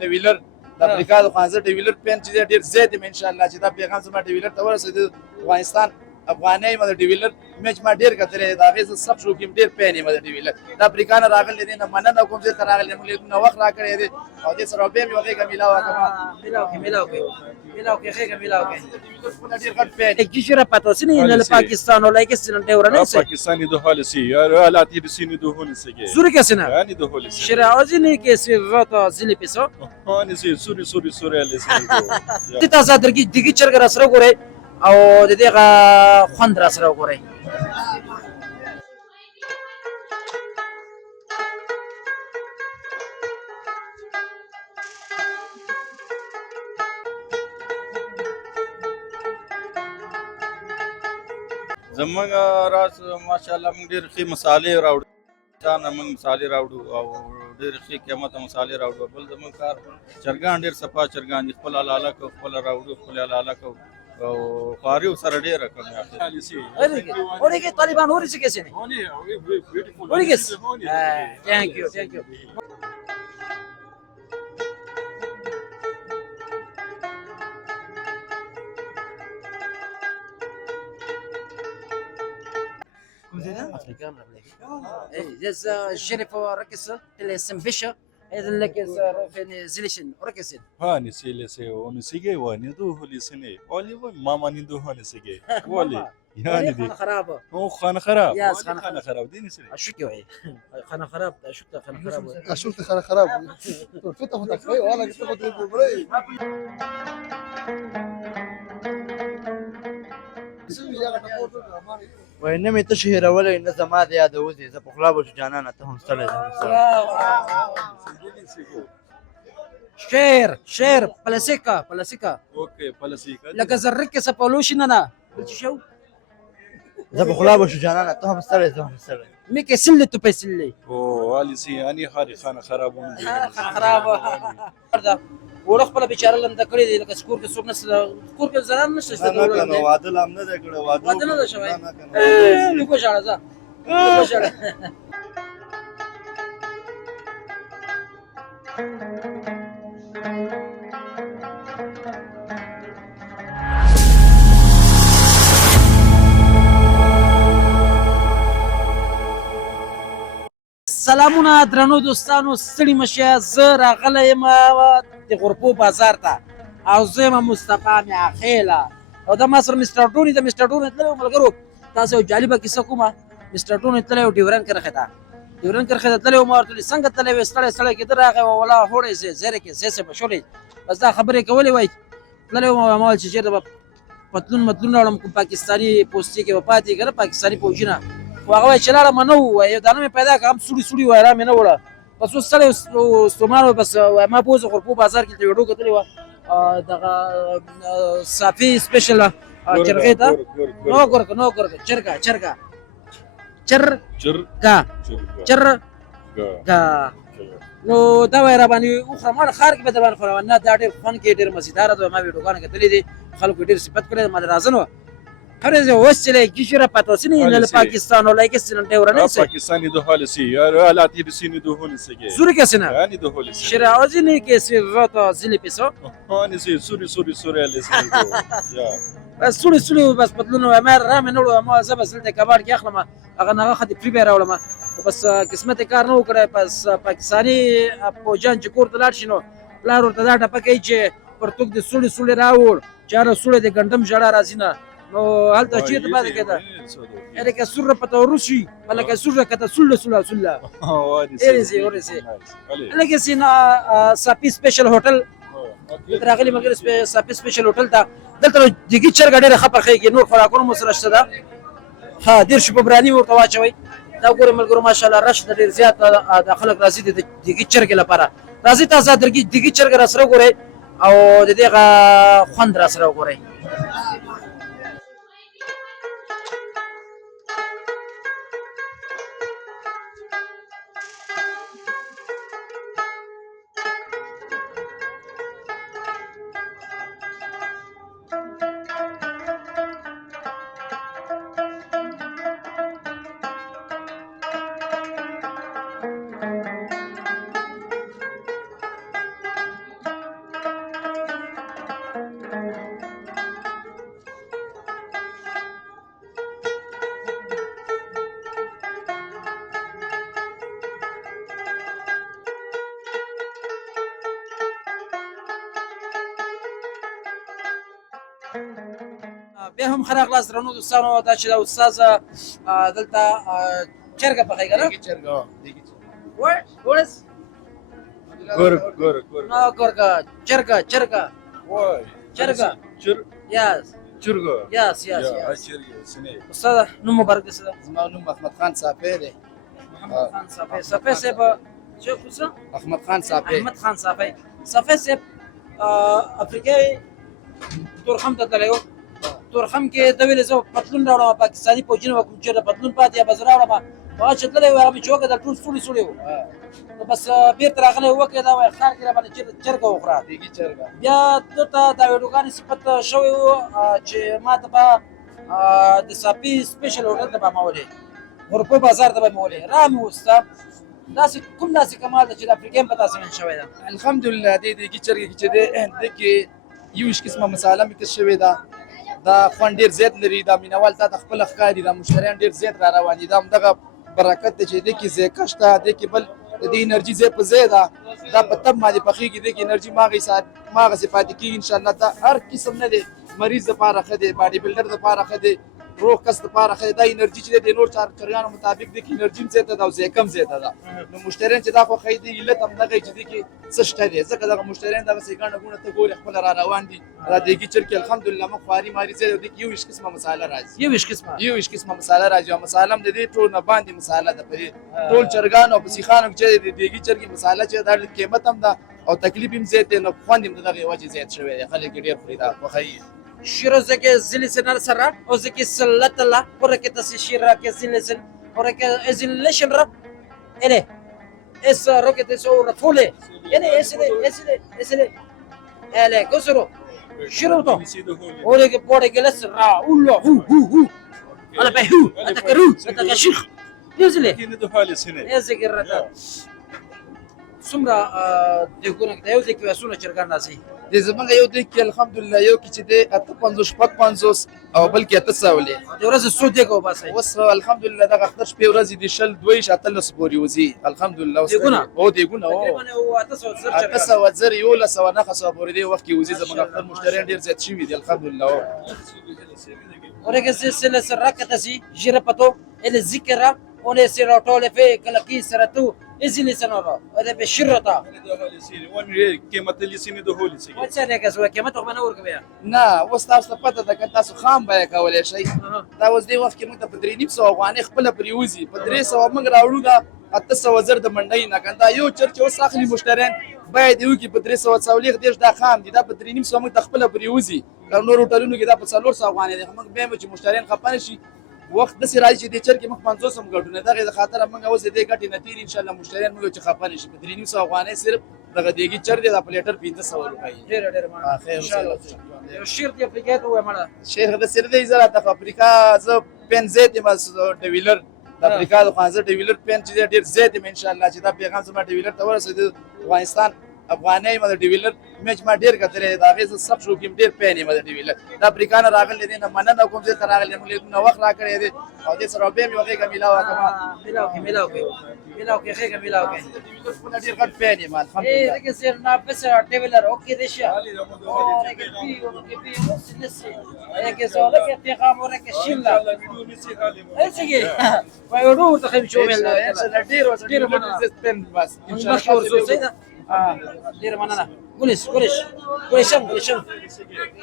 ټي ویلر د افریقا د خوانزه ټي ویلر پین چې ډیر زیات ان شاء الله چې دا پیغام زما ټي ویلر ته ورسېد افغانستان افغاني مده ټي ویلر میچ ما ډیر کتره دا غیز سب شو کې ډیر پین مده ټي ویلر د افریقا نه راغلي دي نه مننه کوم چې راغلي موږ نو وخت را کړی دي او دې سره به یو غیګه ملاوه کما ملاوه کې غیګه ملاوه کې ډیر غټ پین کیشره patrocini nel Pakistan o lei che se non te ora ne se Pakistani do halisi ya la ti sini do honisi ge zuri che sena yani do halisi shira ozini che si vota zili peso hani si suri alisi tita zadr ki digi charga rasra gore او د دې غا خوند را سره وګورئ زمونږ راس ماشاءالله موږ ډېر ښې مسالې راوړو ځانه موږ مسالې راوړو او ډېر ښې قیمته مسالې راوړو بل زمونږ کار چرګان ډېر صفا چرګان دي خپل حلاله کوو خپل راوړو خپل حلاله کوو او خواري سره ډېره کمې اخلي اوري کې طالبان اوري څه کېسي نه اوري کې ثانک یو Africano, das Jennifer Rakisa, ele é Sambisha, ele é que é Zilishin, Rakisa. hani se onu sige wani do holisine oli mama ni do holisige wali yani دي خرابه هو خانه خراب يا خانه خراب دي نسي اشك وعي خانه خراب اشك خانه خراب اشوف خانه خراب فتح تكفي ولا قلت له بري وینه می تشهیر ولې نه زما د یاد وځي زه په خلا بشو جانانه ته هم ستړی شير بلاسيكا اوكي بلاسيكا لك زرك سبولوشن انا قلت شو زه په خلا بشو جانانه ته هم ستړی زه هم ستړی ميك سله تو بيسلي او علي سي اني خانه خراب خرابه ورخ بلا بیچاره لم د کړی دی لکه سکور کې څوک نشته سکور کې زنان نشته نه کنه واده لم نه ده کړه واده نه ده شوی کو شاړه ځه کو شاړه سلامونه درنو دوستانو ستړي مشه زه راغلی یم د غربو بازار ته او زه یم مصطفی میاخیله او دا ما سره مستر ډوني د مستر ډوني تللی ملګرو تاسو یو جالبه کیسه کومه مستر ډوني تللی و ډیورن کرښې ته تللی و ما ورته ویل څنګه تللی وې ستړی کېده راغی ولا هوړی زه زیرې کې زیسې به شولې بس دا خبرې کولې وای تللی و ما ویل چې چېرته به پتلون راوړم کوم پاکستاني پوستې کې به پاتې که نه پاکستاني فوجي نه خو هغه وایي چې لاړه مه نه ووایه یو دانه مې پیدا کړه هم سوړي وایه را مې نه وړه بس اوس ستړی ستومان و بس ما په اوس غربو بازار کې ویډیو کتلې وه دغه صافي سپیشل چرګې ته نو ګورګه چرګه نو دا وای را باندې اوخه ما خار کې به در باندې خورم نه دا ډېر فن کې ډېر مزیدار ده ما ویډیوګانې کتلې دي خلکو ډېر صفت کړی ما راځه نو Parece che le chiusure patrocini nel Pakistan o lei che se non te ora ne se Pakistani do halisi ya la ti sini do honisi ge Zuri che sena yani do holisi shira ozini che si vota zili peso hani si suri alisi ya بس سوري بس بدلونه ما رامي نورو ما زبا سلته کبار کې اخلم هغه نه خدي فری بیر اولم بس قسمت کار نه وکړای بس پاکستاني پوجان چې کوړ تلار شنو پلار ورته دا ټپکې چې پرتګ د سوري راوړ چار سوري د ګندم جړه راځینه نو هلته چې ته باندې کېده اله کې سره پته روسي ولا کې سره کته سله اورسي اله کې سینا ساپي سپیشل هوټل راغلی مګر ساپي سپیشل هوټل ته دلته دګی چرګ ډېر خبر خېږي نور خوراکونه مو سره شته دا ها ډېر شپه براني ورته واچوي دا ګوره ملګرو ماشاءالله رش ډېر زیات د خلک راځي د دګی چرګ لپاره راځي تاسو دګی چرګ را سره ګورئ او د دې خوند را سره ګورئ بیا هم ښه راغلاست درنو دوستانو دا چې د استاد دلته چرګه پخوي که نه دیگه چرګه دیگه What is ګورګ no gorga چرګه وای چرګه yes چرګه yes چرګه سنه استاد نوم مبارک دی استاد زما نوم احمد خان صافی دی محمد خان صافی صاحب چې کوڅه احمد خان صافی احمد خان صافی صاحب افریقای تورخم ته تللی و تورخم کې د ویلې زه پتلون راوړم پاکستاني فوجونه به کوم چېرته پتلون پاتې یا بس راوړم هغه چې تللی و هغه مې چې وکتل ټول سوړي وو نو بس بېرته راغلی وکړې دا وایي ښار کې راباندې چرګه وخوره دیگه چرګه بیا دلته دا ویډیوګانې صفت شوی و چې ما ته به د صافي سپیشل هوټل ته به ما ولې غرپو بازار ته به مې ولې را مې وسته داسې کوم داسې کمال ده چې د افریقا هم په داسې من شوی ده الحمدلله دې دیگه چرګه کې چې دی کې یوش قسمه مساله مکس شوې ده دا خوند ډېر زیات لري دا مینوال تا د خپل ښکاري دا مشتریان ډېر زیات را روان دي دا همدغه برکت دی چې دې کې ذایقه شته دې کې بل د دې انرژي ځای په ځای ده دا په تب باندې پخېږي دې کې انرژي ماغسې پاتې کېږي انشاءالله دا هر قسم نه دی مریض دپاره ښه دی باډي بلډر دپاره ښه دی روغ کس دپاره ښه دی دا انرژي چې دی د نور چرګانو مطابق دې کې انرژي هم زیاته ده او ذایقه هم زیاته ده نو مشتریان چې دا خوښوي دي علت همدغه چې دې کې څه شته دی ځکه دغه مشتریان دغسې ګڼه ګوڼه ته ګورې خپله را روان دي دا دیګي چرګې الحمدلله موږ خواري ماري ځای دی دې کې 21 قسمه مساله راځي 21 قسمه مساله راځي او مساله هم د دې ټول نه باندې مساله ده په دې ټول چرګانو او په سیخانو کې چې د دیګي چرګې مساله چې دا قیمت هم ده او تکلیف هم زیات دی نو خوند هم د دغې وجې زیات شوی دی خلک یې ډېر خوري دا خوښوي شیرو زکه زلیسن سره او زکه سلت الله ورکه تاسو شیرا کې زلیسن ورکه ازلیشن رب اله اس روکه تاسو رفوله یعنی اسله اله کوسرو شیرو تو ورکه پوره کې لس را الله هو انا بهو اتکرو اتکشخ یزله کینه د حال سنه یزګر رته څومره دغه کې یو ځکه وسونه چرګان ناسي د زمونږ یو دی کې الحمدلله یو کې چې دی 55 شپږ 50 او بل کې 800 د ورځې څو دی کو باسي اوس الحمدلله دغه اختر شپې ورځې دي شل دوی شاتل پورې وځي الحمدلله اوس دیګونه او دیګونه او تقریبا 800 زر 800 زر یو لس او نه خصو پورې دی وخت کې وځي زمونږ اختر مشتریان ډیر زیات شوي دي الحمدلله ورکه سلسله سره کتاسي جره پتو ال ذکر اون سره ټوله په کله کې سره تو ازلی سنورا هذا بشرطه ون قیمت لسینه د هول سي وڅره که زو قیمت خو نه ورکوي نه اوس تاسو ته پته ده که تاسو خام بیا کولای شئ دا اوس دې وخت کې موږ ته په 300 افغانۍ خپله پرې وځي په 300 موږ راوړو دا 800 زر د منډۍ نه کنه دا یو چر چې اوس اخلي مشتریان باید یو کې په 340 دیش دا خام دي دا په 300 موږ ته خپله پرې وځي نور هوټلونو کې دا په 400 افغانۍ دی موږ بیا چې مشتریان خپه نه شي وخت داسې راځي چې دې چرګې موږ 500 هم ګټو نه دغې د خاطره موږ اوس دې ګټې نه تېري انشاءالله مشتریان موږ چې خفه نه شي په 300 افغانۍ صرف دغه دیګي چرګ دی دا پلیټر 1500 روپۍ ډېر مننه ان شاء الله یو شیر دی افریقا ته وای مړه شیخ د سر دی زرا د افریقا ز پن زیت مس ډیویلر د افریقا د خانزه ډیویلر پن چې ډیر زیت ان شاء الله چې دا پیغام زما ډیویلر ته ورسېد افغانستان افغانۍ مده ډیویلر میچ ما ډیر کتلې دا غیز سب شو کې ډیر پېنې مده ډیویلر د افریقا نه راغلي دي نه مننه کوم چې راغلي موږ نو وخت را کړی دي او دې سره به مې وغه ملاوه کما ملاو کې خېګه ملاو کې ډیر غټ پېنې ما الحمدلله ايه دغه سر نه بس ډیویلر اوکې دي شه او رګ بي وس نسي هيك زوله کې پیغام ورکه شیلا ايشګي وای ورو ته خیم شو مل ډیر مننه پېن بس ان شاء الله مشهور زو سيدا ډیر مننه ګلش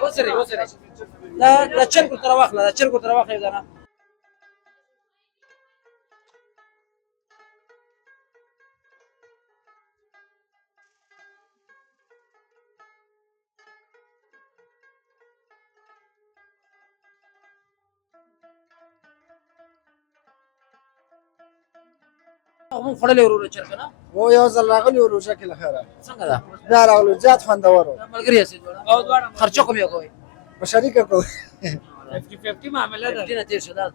وسري لا چرګ تر واخله دا چرګ تر واخله دا نه مون خړلې ورو چرګ نه و یو ځل راغلی ورو شکل خیره څنګه دا دا راغلو زیات خوندور و ملګری اسې او دواړه خرچه کوم یو کوي په شریکه کو 50 معاملې ده دینه تیر شو دا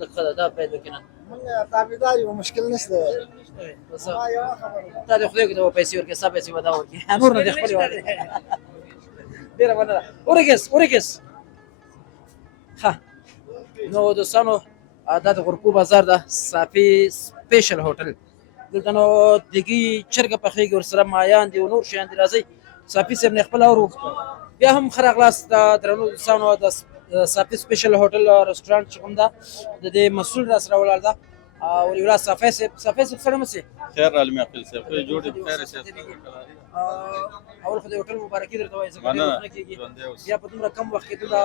لکه دا پیدا کینه موږ تابعدار یو مشکل نشته بس ما یو خبره تا د خدای کې د پیسې ورکې سب پیسې ودا ورکې نور نه د خپل ورکې ډیر مننه اورګس ها نو دوستانو دا د غرپو بازار ده صافي سپیشل هوټل دلته نو دګي چرګ پخېږي ورسره مایان دي او نور شیان دي راځي صافي صاحب نه خپل اورو بیا هم خراغلاس د درنو دوستانو د صافي سپیشل هوټل رستورانټ چې کوم ده د دې مسؤل را سره ولاړ ده او ولا صافي سره مسي خیر علمي عقل صاحب خو جوړې بخیر شه اول خو د هوټل مبارکي درته وایم ځکه مننه. نه کېږي ژوندی اوسې. بیا په دومره کم وخت کې ته دا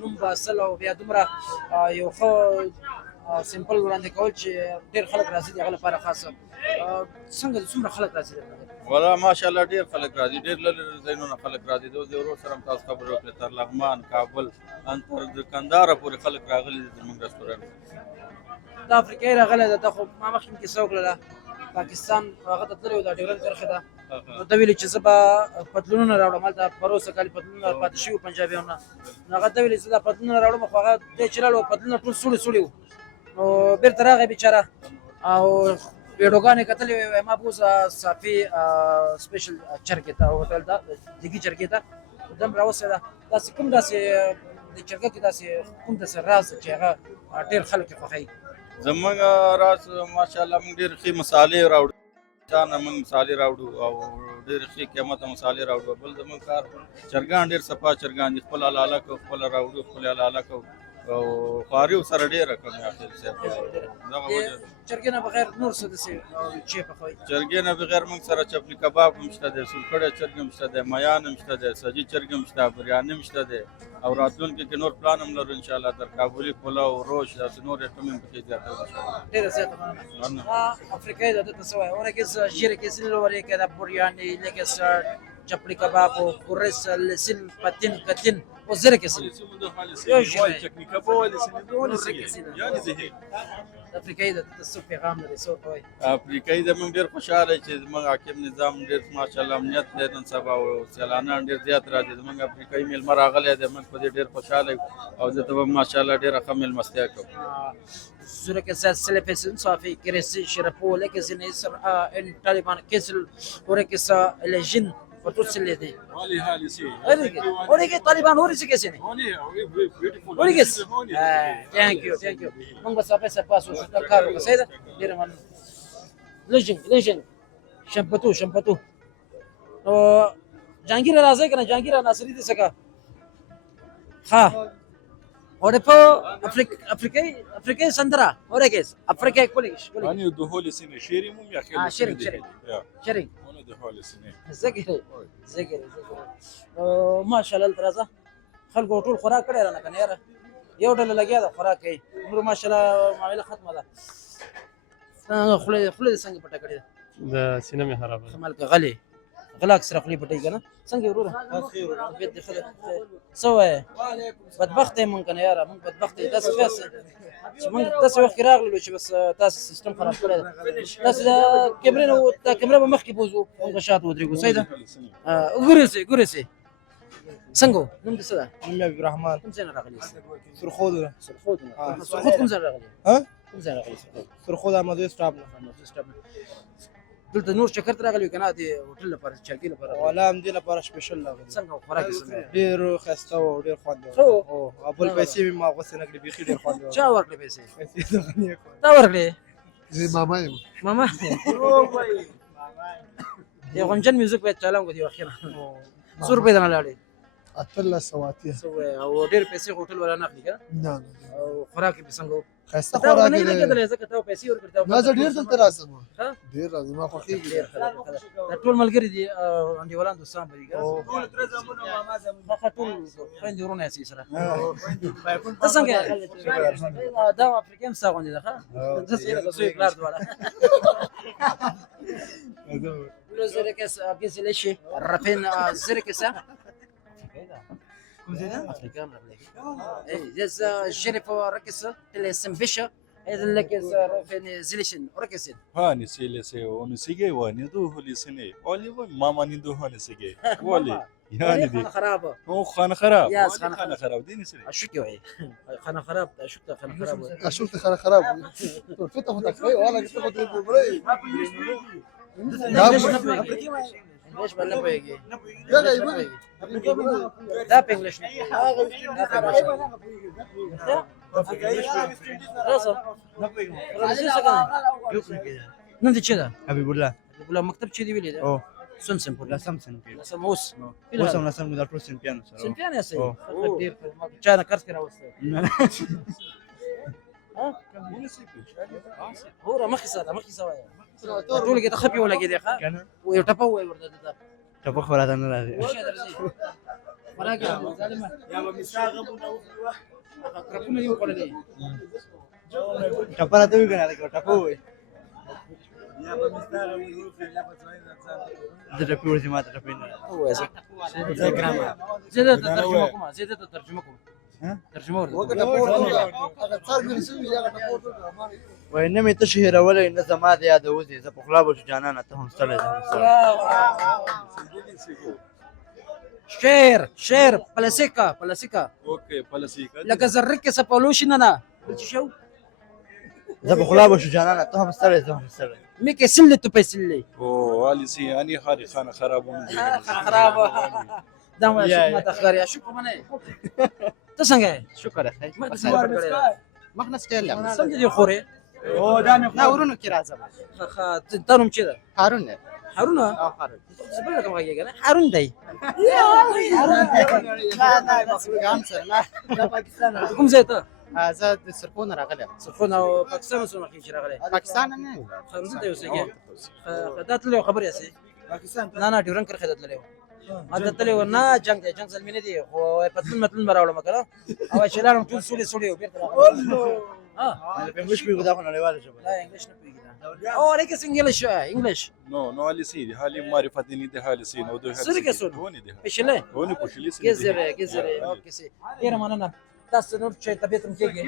نوم باسل او بیا دومره یو ښه سمپل وړاندې کول چې ډېر خلک راځي د هغه لپاره خاصه څنګه څومره خلک راځي ولا ماشاءالله ډیر خلک راځي ډیر لږ ځایونه خلک راځي د ورور سره هم تاسو خبرې وکړې تر لغمان کابل ان تر دکاندار پورې خلک راغلي دي زموږ رستورانت د افریقای راغلی ده دا خو ما مخکې کیسه وکړله پاکستان هغه ته تللی و دا ډیورنډ کرښه ده نو ته ویلې چې زه به پتلونونه راوړم هلته پروسه کالي پتلونونه پاتې شوي وو پنجابیانو نه نو هغه ته ویلې چې دا پتلونونه راوړم خو هغه دی چې لاړ و پتلونه ټول سوړي سوړي وو نو بېرته راغی بیچاره او ویډیوګانې کتلې وې ما بوز صافي سپیشل چرګې ته هوټل ته دیګي چرګې ته دم راوستی ده داسې کوم داسې د چرګه کې داسې کوم داسې راز چې هغه ډېر خلک یې خوښوي زموږ راز ماشاءالله موږ ډېر ښې مسالې راوړو نه موږ مسالې راوړو او ډېر ښې قیمته مسالې راوړو بل زموږ کار چرګان ډېر صفا چرګان دي خپل حلاله کوو خپله راوړو خپل حلاله کوو او خواریو سره ډېره کمې اخر صاحب دغه وجه چرګې نه بغیر نور څه داسې چې پخوي چرګې نه بغیر موږ سره چپلي کباب هم شته دی سورکړی چرګ هم شته دی میان هم شته دی سجي چرګ هم شته بریاني هم شته دی او راتلونکي کې نور پلان هم لرو انشاءالله تر کابلي پلاو روش داسې نور ایټم هم پکې زیاتوو انشاءالله ډېره زیاته مننه افریقای ده دلته څه وایي اورکس ژیرکس لوري که دا بریاني لکس چپلی کباب و کورس لسن پتین کتین و زیرکس افریقای ده دلته څه پیغام لري څه ورته وایي افریقایي زموږ ډېر خوشحاله چې زموږ حاکم نظام ډېر ماشاءالله امنیت دی نن سبا او سیلانیان ډېر زیات راځي زموږ افریقایي میلمه راغلی دی موږ په دې ډېر خوشحاله یو او زه ته به ماشاءالله ډېره ښه میلمستیا کوم Surekes Selepesin Safi Keresi Şirapo Lekesin Esr en Taliban Kesil Orekes Lejin Patutsiledi Wali halisi. Oreke Taliban orisi kesini Beautiful. Orekes Thank you Mung basa pesa paso Şurada karo kasayda Diriman Lejin Şampatu O Jangir razı kana Jangir Nasri de saka Ha और पे अफ्रीका संतरा और एक अफ्रीका كلش Hani دهول سنة شيري مم يا أخي. شرق أنا دهول سنة. زكري ما شاء الله الترازا خلقوا طول خوراك كده انا كان يرى يودل لګیا دا خوراک ای عمر ما شاء الله معامله ختمه ده خله څنګه پټه کړی د سینې خراب ده کمال کا غلاک سره خلی پټی کنه څنګه وروره بیت دې خله سوې بدبخت مونږ کنه یاره مونږ بدبخت تاسو فاس چې مونږ تاسو وخت راغلو چې بس تاسو سیستم خراب کړی تاسو دا کیمرا به مخکې بوزو مونږ شاته ودرېږو سیدا ګورسي څنګه نوم دې څه ده نوم عبد الرحمن کوم ځای نه راغلی سرخود سرخود کوم ځای راغلی ها کوم ځای راغلی سرخود احمدوي سټاپ دلته نور چکر ته راغلی کنه د هوټل لپاره چرګي لپاره ولا هم دې لپاره سپیشل راغلی څنګه خوراک څنګه ډېر ښایسته او ډېر خوند هو او بل پیسې مې ما غوښتې نه کړې بیخي ډېر خوند چا ورکړې پیسې پیسې دغه نه کړې تا ورکړې زي ماما یم ماما یو غنجن میوزیک په چالان کو دی اخیرا 100 روپے نه لاړې اتل سواتیه او ډېر پیسې هوټل ولا نه اخلي کنه نه او خوراک به څنګه خسته تا خوراک نه دی کېدل ځکه ته پیسې ورکړې ما زه ډېر دلته راځم ها ډېر راځم ما خوښیږي ډېر ټول ملګری دي انډیوالان دوستان به دي ټول خويندې ورونه یې سره ته څنګه دا افریقا څنګه غونډه ده ها زه سره زوی پلار دواړه لو زركس ابيز ليش الرفين زركس افريقيا اي جز الشرف ركس اللي سمبشا هذا اللي كز رفين زليشن ركسين Hani silese onu sige vani دهول سنة. Oli bu mama ni دهول sige. Oli. Yani دي. خرابه هو خان خراب. يا خان خراب ديني سنة. اشك يوعي خنا خراب اشك خنا خراب اشوف خرا خراب فتح تكفي ولا قلت له بري ليش بلا بيجي يا غايب ده بانجلش نمدي كذا حبيب الله يقول مكتب كذي ولا ده سمسم پورې لسم صنف لسم اوس اوس هم لسم دا ټول صنفیان سره صنفیان یې او. ډېر چا نه قرض کې راوستی هو مخکې سه وایه ټولو کې ته ښه پې ولګېدې ښه کنه یو ټپه ووایه ورته دته ټپه خو راته نه راځي وشی درځي خوراک یې ظالمه کرپونه دې وخوړلې ټپه راته وي کنه لکه ټپه ووایي زه ټپې ورځي ما ته ټپې نه راځي ووایه زه درته ترجمه کوم زه درته ترجمه کوم ترجمه ورته وای نه مې ته شي هېرولی نه زما د یاده وځې زه په خوله به شو جانانه ته هم ستړی زه هم ستړی شعر پلاسیکا اوكي بلاسيكا لکه زرک سپولوشي نه بل څه شو زه په خوله به شو جانانه ته هم ستړی زه هم ستړی مې کې سلې تو پیسلې والي سي اني خاري خانه خرابون خراب دا ما شو ما تخاري شو کومه ته څنګه شکر خیر ما څه ور کړی مخ نه ستل څنګه دي خوري او دا مې نه ورونو کې راځم تنوم چې ده هارون نه هارون هارون زبر کوم هغه کنه هارون دی ګام سره نه دا پاکستان کوم ځای ته زه د سرپون راغلی سرخون او پاکستان سره مخې راغلی پاکستان نه خمزه ته اوسېږي دا تللی خبرې اسې پاکستان نه ډیورن کرخه ته تللی ما ته تللی و نه جنگ دی جنگ زلمی نه دی خو پتلون متلون به راوړم کنه او شلانم ټول سولې و بیرته په انګلیش پوهېږو دا خو نړیواله ژبه ده لا انګلیش نه پوهېږي دا او لیکس انګلیش No, والي سي دي حالي معرفة دي حالي سي نو دو سرقة سون. هوني دي پېښلې هوني پوشلي سي ګزره اوکې سي ډېره مننه تاسو نور چې طبیعت هم کېږي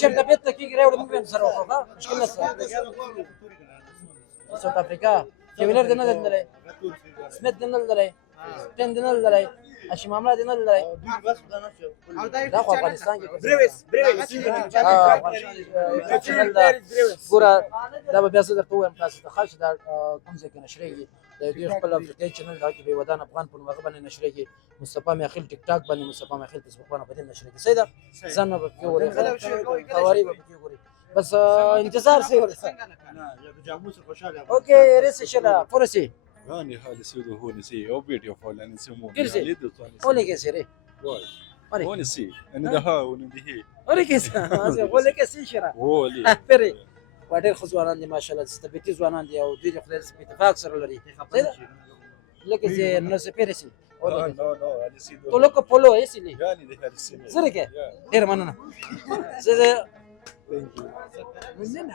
چې طبیعت ته کېږي راوړم موږ هم سره وکړو ښه مشکل نشته ساوث افریقا چې ویلر دې نه درللی سمیت دې نه درللی ټین دې نه درللی هاشم معامله دې نه درللی دا خو افغانستان کې ګوره دا به بیا زه درته ووایم تاسو ته ښه چې دا کوم ځای کې نشرېږي د دوی خپل افریقایي چینل دا کې بېودان افغان په نوم هغه باندې نشرېږي مصطفی میاخیل ټیک ټاک باندې مصطفی میاخیل فیسبوک باندې په دې نشرېږي صحیح ده ځان به پکې ګورئ خواري به پکې ګورئ بس انتظار سي اوكي ريس شلا فرسي غاني حالي سي دو هوني سي او فيديو فولاني سمو كرسي قولي كيسي ري واي هوني سي انا ده ها وني دي هي قولي كيسي قولي كيسي شرا هولي فري وادر خزوانان دي ما شاء الله استبيتي زوانان دي او دوی خپل اتفاق سره لري لکه چې نو سپیرسي نو حالي سي تو دو لوکو پولو ایسي لي غاني دي حالي سي زره کې ډیر مننه زه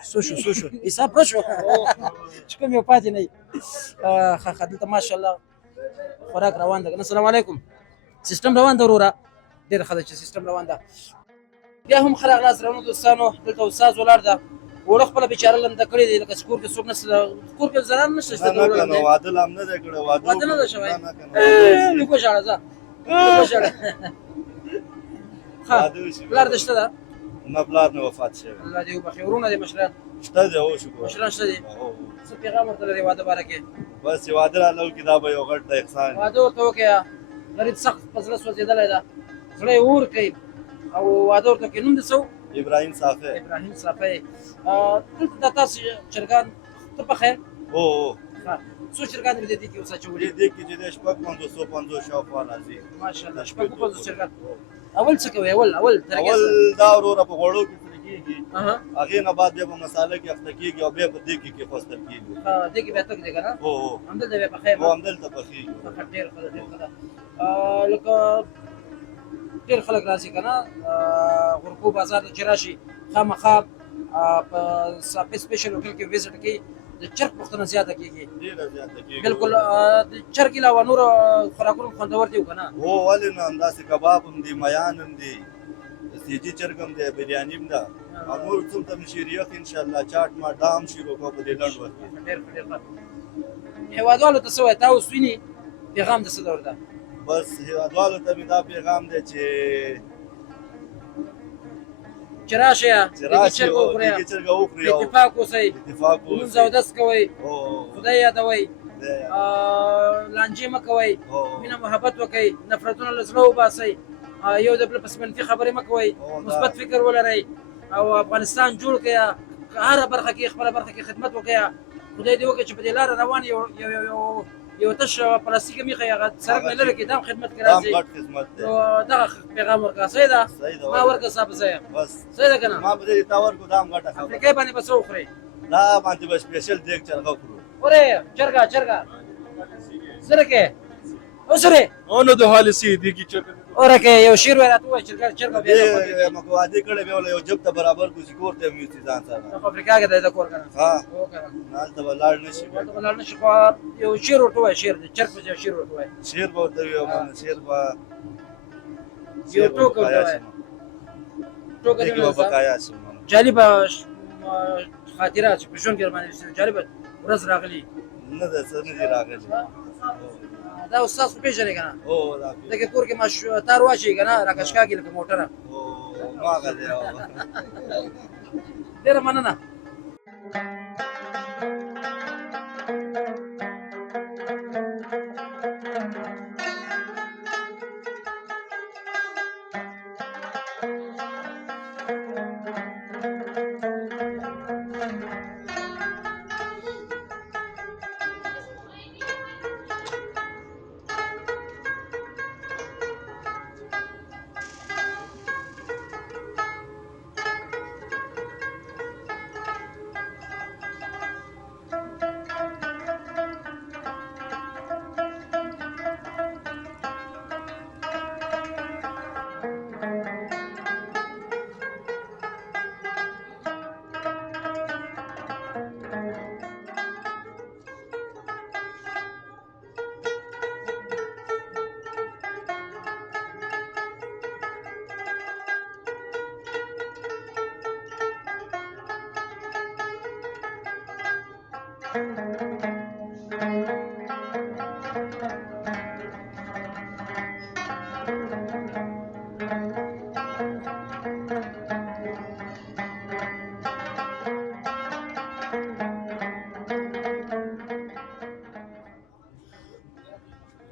سوشو حساب پښو چې کوم یو پاتې نه خدلته ماشاءالله خوراک روان ده السلام علیکم سیستم روان ده وروره ډېر ښه ده چې سیستم روان ده بیا هم خلک لاس راوړو دوستانو دلته استاد ولاړ ده وړه خپله بیچاره لنده کړې دي لکه چې کور کې څوک نشته کور کې ضرر نشته چې ته وړه لنده واده لا هم نه دی کړی واده نه ده شوی لږ وژاړه ځه لږ وژاړه ښه پلار دې شته ده نه پلار نه وفات شوی الله دې وبخښي ورونه دې مشران شته دی او شکر مشران شته دي څه پیغام ورته لري واده باره کې بس واده را نو کې دا به یو غټ د احسان واده ورته وکړه غریب سخت په زړه سوځېدلی ده زړه یې اور کوي او واده ورته وکړي نوم دې څه ابراهیم صافی ابراهیم صافی دلته دا تاسو چرګان ته پخې او څو چرګان دې دې کې اوس اچولي دې کې چې د شپږ 550 شاوخوا راځي ماشاءالله شپږ 500 چرګان اول څه کوي اول ترګه اول دا وروره په غوړو کې تل کېږي اها هغې نه بعد بیا په مساله کې اخته کېږي او بیا په دې کې فصل کېږي دې کې به تک دې کنه او همدلته به پخې او همدلته پخېږي فقط ډېر خلک لکه ډېر خلک راځي کنه غورکو بازار ته چې راشي خامخا په ساپي سپیشل هوټل کې وزټ کوي د چرګ پوښتنه زیاته کېږي ډېره زیاته کېږي بالکل د چرګ علاوه نور خوراکونه خوندور دي کنه هو ولې نه همداسې کباب هم دي میان هم دي سیجي چرګ هم دی بریاني هم ده او نور څوم ته مې شیریخ انشاءالله چاټ ما ډام شروع کوو په دې لنډ وخت کې ډېر ښه هېوادوالو ته څه وایي تا اوس ویني پیغام د څه ډول ده بس هېوادوالو ته مې دا پیغام دی چې راشئ چې راشي او دې چرګه وخوري او اتفاق اوسئ اتفاق لمونځ اودس کوئ او خدای یادوئ لانجې مه کوئ مینه محبت وکئ نفرتونه له زړه وباسئ یو د بل پس منفي خبرې مه کوئ مثبت فکر ولرئ او افغانستان جوړ کړئ هره برخه کې خپله برخه کې خدمت وکړئ خدای دې وکړي چې په دې لاره روان یو یو تش پلاستیکي میخه هغه سرک نه لري کې دا خدمت کې دا راځي غټ خدمت دی نو دا پیغام ورکا صحیح ده صحیح ده ما ورکا صاحب زه بس صحیح ده کنه ما به دې تاور کو دام غټه خبره کې باندې بس وخوري دا باندې به سپیشل دیګ چرګه کړو اوره چرګا سره کې اوسره اونو د حال سي دي کی چرګ اوره کې یو شیر ورته چرګا بیا دې مکوادي کړه به ول یو جب ته برابر کو سکور ته میوتی ځان سره په افریقا کې د کور کنه ها او کنه نال ته ولار نشي ولر نشي خو یو شیر ورته شیر د چرګ په شیر ورته شیر به ورته یو باندې شیر به یو ټوکو ورته ټوکو دې کې بقایا شي جالبه خاطرات په شون کې باندې جالبه ورځ راغلی نه ده څه نه دي راغلي دا استاد خو پیژنې کنه او دا دغه کور کې ماش تار واچي کنه راکشکا کې لکه موټره او ما غلې ډېر مننه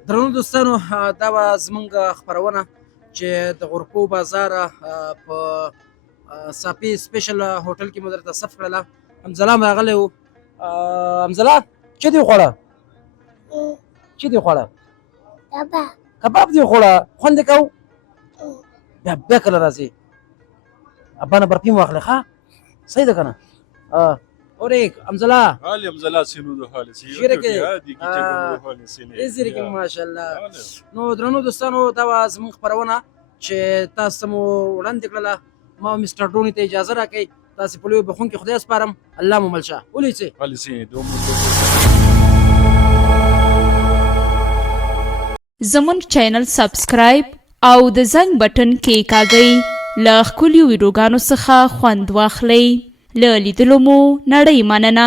درنو دوستانو دا به زمونږ خپرونه چې د غورپو بازار په صافي سپیشل هوټل کې مو درته صف کړله حمزله راغلی و حمزله چې دې وخوړه چې دې وخوړه کباب دې وخوړه خوند یې کو بیا کله راځې ابا نه برفي مو واخلې ښه صحیح ده که نه اوره حمزله حال امزلا سينو دو حال سي شیره کې دي کی چرګ دو حال سينه زیری کې ماشاءالله نو درنو دوستانو دا زموږ خپرونه چې تاسو مو وړاندې کړله ما مستر ډوني ته اجازه راکړئ تاسو په لوی بخون کې خدای سپارم الله مو ملشه ولې څه حال سينه دوم زمون چینل سبسکرایب او د زنګ بټن کې کاږئ ل خپل ویډیوګانو څخه خوند واخلئ ل لیدلو مو نړۍ مننه